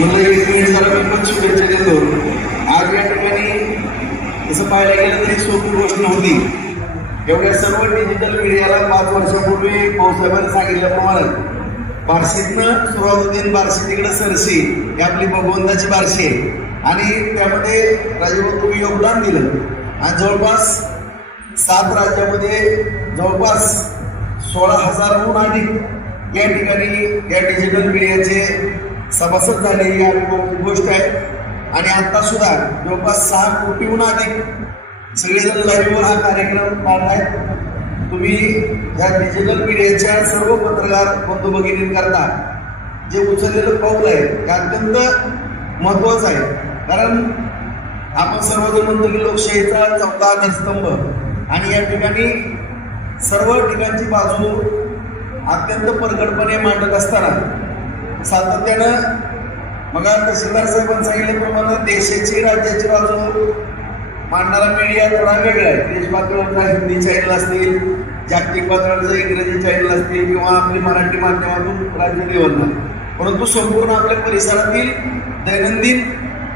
पण शुभेच्छा देतो. आज या ठिकाणी तसं पाहायला गेलं तरी सोपी गोष्ट नव्हती. एवढ्या सर्व डिजिटल मीडियाला 5 वर्षापूर्वी भाऊसाहेबांनी सांगितल्याप्रमाणे बार्शीतनं सुरुवात होती. बार्शी तिकडे सरशी ही आपली भगवंताची बार्शी आहे आणि त्यामध्ये राजेभाऊ तुम्ही योगदान दिलं आणि जवळपास 7 राज्यामध्ये जवळपास 16,000हून अधिक या ठिकाणी या डिजिटल मीडियाचे सभासद झाले ही अभिमानाची गोष्ट आहे. आणि आता सुद्धा जवळपास 6 कोटीहून अधिक सगळेजण लाईव्हवर हा कार्यक्रम पाहतायत. तुम्ही या डिजिटल मीडियाच्या सर्व पत्रकार बंधू भगिनींकरता जे उचललेलं पाऊल आहे ते अत्यंत महत्वाचं आहे. कारण आपण सर्वजण म्हणतो की लोकशाहीचा 4था आधारस्तंभ आणि या ठिकाणी सर्व ठिकाणची बाजू अत्यंत प्रकटपणे मांडत असताना सातत्यानं मग तहसीलदार साहेबांनी सांगितल्याप्रमाणे देशाची राज्याची बाजू मांडणारा मीडिया थोडा वेगळा आहे. देश पातळीवरचा हिंदी चॅनल असतील, जागतिक पातळीवरचं इंग्रजी चॅनल असतील किंवा आपली मराठी माध्यमातून राज्य लेवलला, परंतु संपूर्ण आपल्या परिसरातील दैनंदिन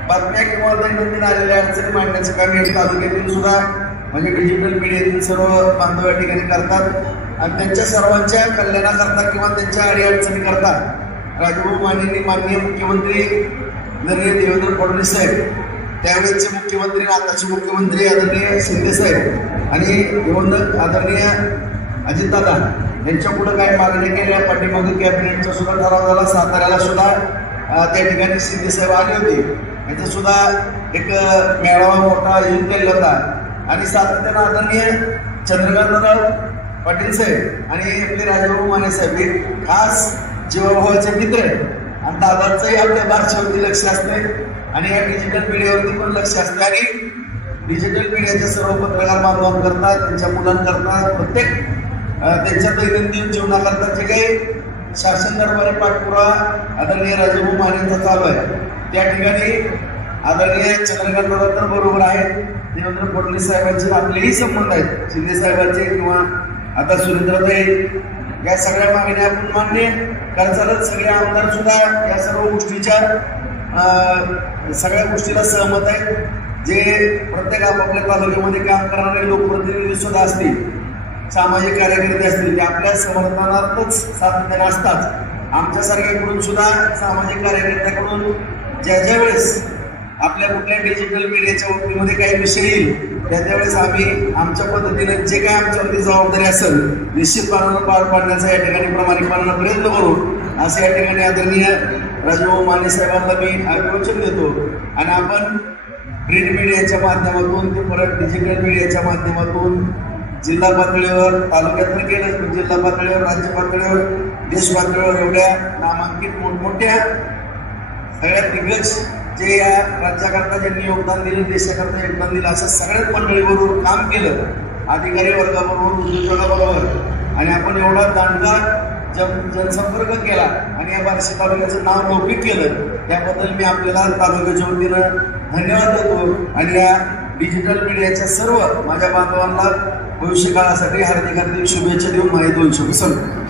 बातम्या किंवा दैनंदिन आलेल्या अडचणी मांडण्याचं काम या तालुक्यातील सुद्धा म्हणजे डिजिटल मीडियातील सर्व बांधव या ठिकाणी करतात आणि त्यांच्या सर्वांच्या कल्याणाकरता किंवा त्यांच्या अडीअडचणी करता राजेभाऊ मानेंनी माननीय मुख्यमंत्री आदरणीय देवेंद्र फडणवीस साहेब, त्यावेळेसचे मुख्यमंत्री आताचे मुख्यमंत्री आदरणीय शिंदे साहेब आणि आदरणीय अजितदादा यांच्या पुढे काय मागणी केल्या. पाठीमागे कॅबिनेटचा सुद्धा ठराव झाला. साताऱ्याला सुद्धा त्या ठिकाणी शिंदे साहेब आले होते. याचा सुद्धा एक मेळावा मोठा येऊन केला होता आणि सातत्यानं आदरणीय चंद्रकांतराव पाटील साहेब आणि आपले राजेभाऊ माने साहेब हे खास जीवाभावाचे मित्र आहे आणि दादांचंही आपल्या बारशावरती लक्ष असते आणि या डिजिटल मीडियावरती पण लक्ष असते आणि डिजिटल मीडियाच्या सर्व पत्रकार बांधवांकरता त्यांच्या मुलांकरता प्रत्येक त्यांच्या दैनंदिन जीवनाकरता जे काही शासन दरबारी पाठपुरावा आदरणीय राजेभाऊ मानेंचा चालू आहे त्या ठिकाणी आदरणीय चंद्रकांतदादा तर बरोबर आहेत. देवेंद्र फडणवीस साहेबांचे आपलेही संबंध आहेत, शिंदे साहेबांचे किंवा आता सुरेंद्रताई, या सगळ्या मागण्या आपण मान्य करतानाच सगळे आमदार सुद्धा या सर्व गोष्टीच्या सगळ्या गोष्टीला सहमत आहेत. जे प्रत्येक आपापल्या तालुक्यामध्ये काम करणारे लोकप्रतिनिधी सुद्धा असतील, सामाजिक कार्यकर्ते असतील, ते आपल्या समर्थनार्थच सातत्याने असतात. आमच्यासारख्याकडून सुद्धा सामाजिक कार्यकर्त्याकडून ज्या वेळेस आपल्या कुठल्या डिजिटल मीडियाच्या बाबतीमध्ये काही विषय येईल त्यावेळेस आम्ही आमच्या पद्धतीने जे काही आमच्यावरती जबाबदारी असेल निश्चितपणानं पार पाडण्याचा या ठिकाणी प्रामाणिकपणानं प्रयत्न करू असं या ठिकाणी आदरणीय राजेभाऊ माने साहेबांना मी अभिवचन देतो. आणि आपण प्रिंट मीडियाच्या माध्यमातून ते परत डिजिटल मीडियाच्या माध्यमातून जिल्हा पातळीवर तालुक्यातून केलं पण जिल्हा पातळीवर राज्य पातळीवर देश पातळीवर एवढ्या नामांकित मोठमोठ्या सगळ्या दिग्गज जे या राज्याकरता ज्यांनी योगदान दिलं, देशाकरता योगदान दिलं अशा सगळ्याच मंडळीबरोबर काम केलं, अधिकारी वर्गाबरोबर उद्योजकाबरोबर आणि आपण एवढा दांडगा जनसंपर्क केला आणि या बार्शी तालुक्याचं नाव लौकिक केलं त्याबद्दल मी आपल्याला तालुक्याच्या वतीनं धन्यवाद देतो आणि या डिजिटल मीडियाच्या सर्व माझ्या बांधवांना भविष्यकाळासाठी हार्दिक शुभेच्छा देऊन माझे 2 शब्द संपतो.